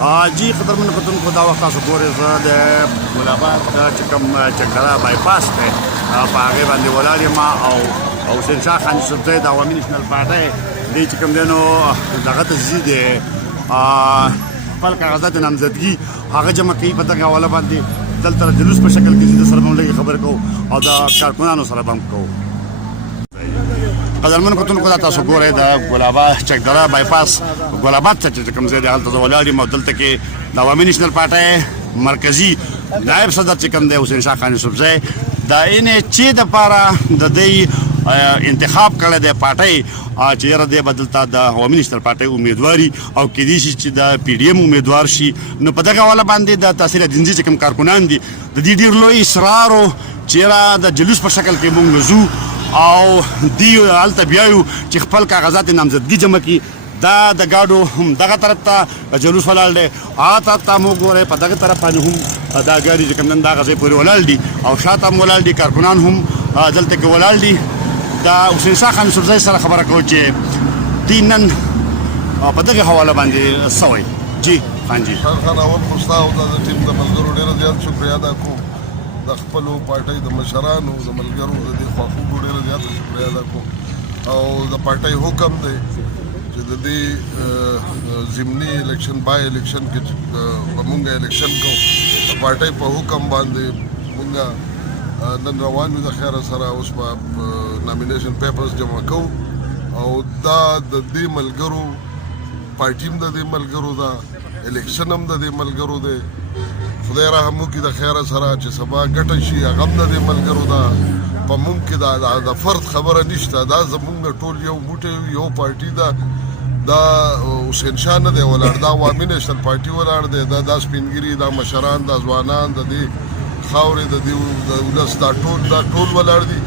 جی قدرمن کتونکو دا وخت تاسو ګورئ زه د ګلاباد چې کوم چکدره بایپاس دی په هغې باندې ولاړ یم او حسین شاه خان یوسفزی د عوامي نیشنل پارټۍ دی چې کوم دی نو دغه ته ځي د خپل کاغذات نامزدګي هغه جمع کوي په دغه حواله باندې دلته جلوس په شکل کې د سره به هم لږې خبرې کوو او د کارکونانو سره به هم کوو. قدرمن کتونکو دا تاسو ګورئ د ګلاباد چکدره بایپاس ګلاباد ته چې کوم ځای دی هلته زه ولاړ یم او دلته کې د عوامي نیشنل پارټۍ مرکزي نایب صدر چې کوم دی حسین شاه خان یوسفزی د اینې چې دپاره د دوی انتخاب کړی دی پارټۍ چې یاره دی به دلته د عوامي نیشنل پارټۍ امیدواري او کیدای شي چې د پی ډي ایم امیدوار شي نو په دغه حواله باندې د تحصیل دینزي چې کوم کارکنان دي د دې ډېر لوی اصرار و چې یاره د جلوس په شکل کې موږ ځو او دی هلته بیایو چې خپل کاغذات نامزدګي جمع کړي دا د ګاډو دغه طرف ته جلوس ولاړ دی هغه طرف ته موږ ګورئ په دغه طرف باندې هم دا ګاډي چې کوم نن دغه ځای پورې ولاړ دي او شاته هم ولاړ دي کارکنان هم دلته کې ولاړ دي د حسین شاه خان یوسفزی سره خبره کوو چې دوی نن په دغه حواله باندې څه وایي. جی خان جی خان اول خو ستا او د ټیم د ملګرو ډېره زیات شکریه ادا کوم د خپلو پارټۍ د مشرانو د ملګرو د دې خواخوږو ډېره زیاته شکریه ادا کوم او د پارټۍ حکم دی چې د دې ضمني الیکشن بای الیکشن کې به مونږ الیکشن کوو د پارټۍ په حکم باندې مونږ نن روان یو د خیره سره اوس به نامینیشن پیپرز جمع کوو او دا د دې ملګرو پارټي هم د دې ملګرو ده الیکشن هم د دې ملګرو دی خدای رحم وکړي د خیره سره چې سبا ګټه شي هغه هم د دې ملګرو ده په مونږ کې د فرد خبره نشته دا زمونږ ټول یو موټی یو پارټي ده دا حسین شاه نه دی ولاړ دا عوامي نیشنل پارټي ولاړ دی دا سپینګیري دا مشران دا ځوانان د دې خاورې د دې ولس دا ټول ولاړ دي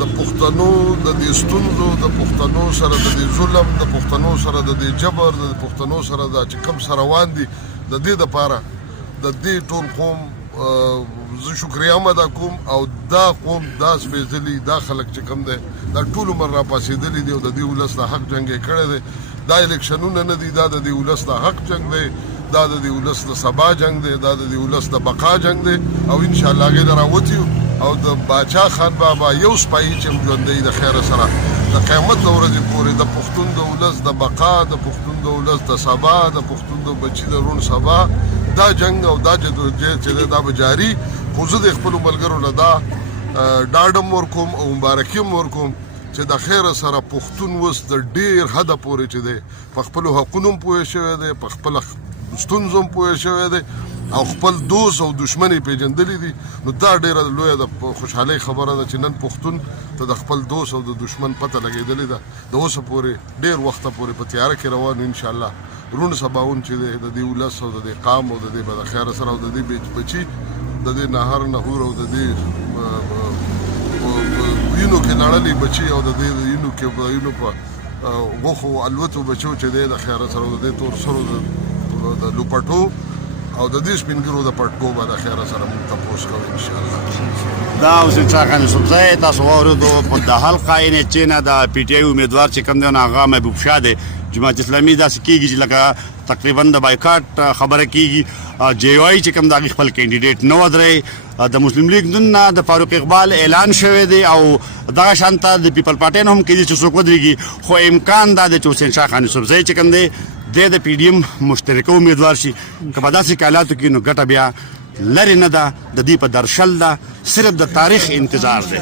د پښتنو د دې ستونزو د پښتنو سره د دې ظلم د پښتنو سره د دې جبر د پښتنو سره دا چې کوم سره روان دي د دې دپاره د دې ټول قوم زه شکریه هم ادا کوم او دا قوم دا سپېڅلي دا خلک چې کوم دی دا ټول عمر راپاڅېدلي دي او د دې ولس د حق جنګ یې کړی دی دا الیکشنونه نه دي دا د دې ولس د حق جنګ دی دا د دې ولس د سبا جنګ دی دا د دې ولس د بقا جنګ دی او انشاءالله هغې نه راوتي او د باچا خان بابا یو سپایي چې هم ژوندی د خیره سره د قیامت د ورځې پورې د پښتون د ولس د بقا د پښتون د ولس د سبا د پښتون د بچي د روڼ سبا دا جنګ او دا جدوجہد چې دی دا به جاري خو زه د خپلو ملګرو نه دا ډاډ هم ورکوم او مبارکي هم ورکوم چې د خیره سره پښتون اوس د ډېر حده پورې چې دی په خپلو حقونو هم پوه شوی دی په خپله ستونزو هم پوه شوی دی او خپل دوست او دشمن یې پېژندلي دي نو دا ډېره لویه د خوشحالۍ خبره ده چې نن پښتون ته د خپل دوست او د دشمن پته لګېدلې ده د اوسه پورې ډېر وخته پورې په تیاره کې روان انشاءالله روڼ سباون چې دی د دې ولس او د دې قام او د دې به د خیره سره او د دې بچي د دې نهر نهور او د دې وینو کې نړلي بچي او د دې وینو کې وینو په غوښو الوتو بچو چې دی د خیره سره او د دې تور سرو د لوپټو او د دې سپینګرو د پټکو به د خیره سره موږ تپوس کوو انشاءالله. دا حسین شاه خان یوسفزی تاسو واورېدو د حلقه این چې نه د پی ټي آی امیدوار چې کوم دی نو هغه محبوب شاه دی جماعت اسلامي داسې کېږي چې لکه تقریبا د بایکاټ خبره کېږي جے یو آی چې کوم د هغې خپل کینډیډیټ نه ودرئ د مسلم لیګ نن نه د فاروق اقبال اعلان شوی دی او دغه شانته د پیپل پارټۍ نه هم کېږي چې څوک ودرېږي خو امکان دا دی چې حسین شاه خان یوسفزی چې کوم دی د پی ډي ایم مشترکه امیدوار شي که په داسې حالاتو کې نو ګټه بیا لرې نه ده د دې په درشل ده صرف د تاریخ انتظار دی.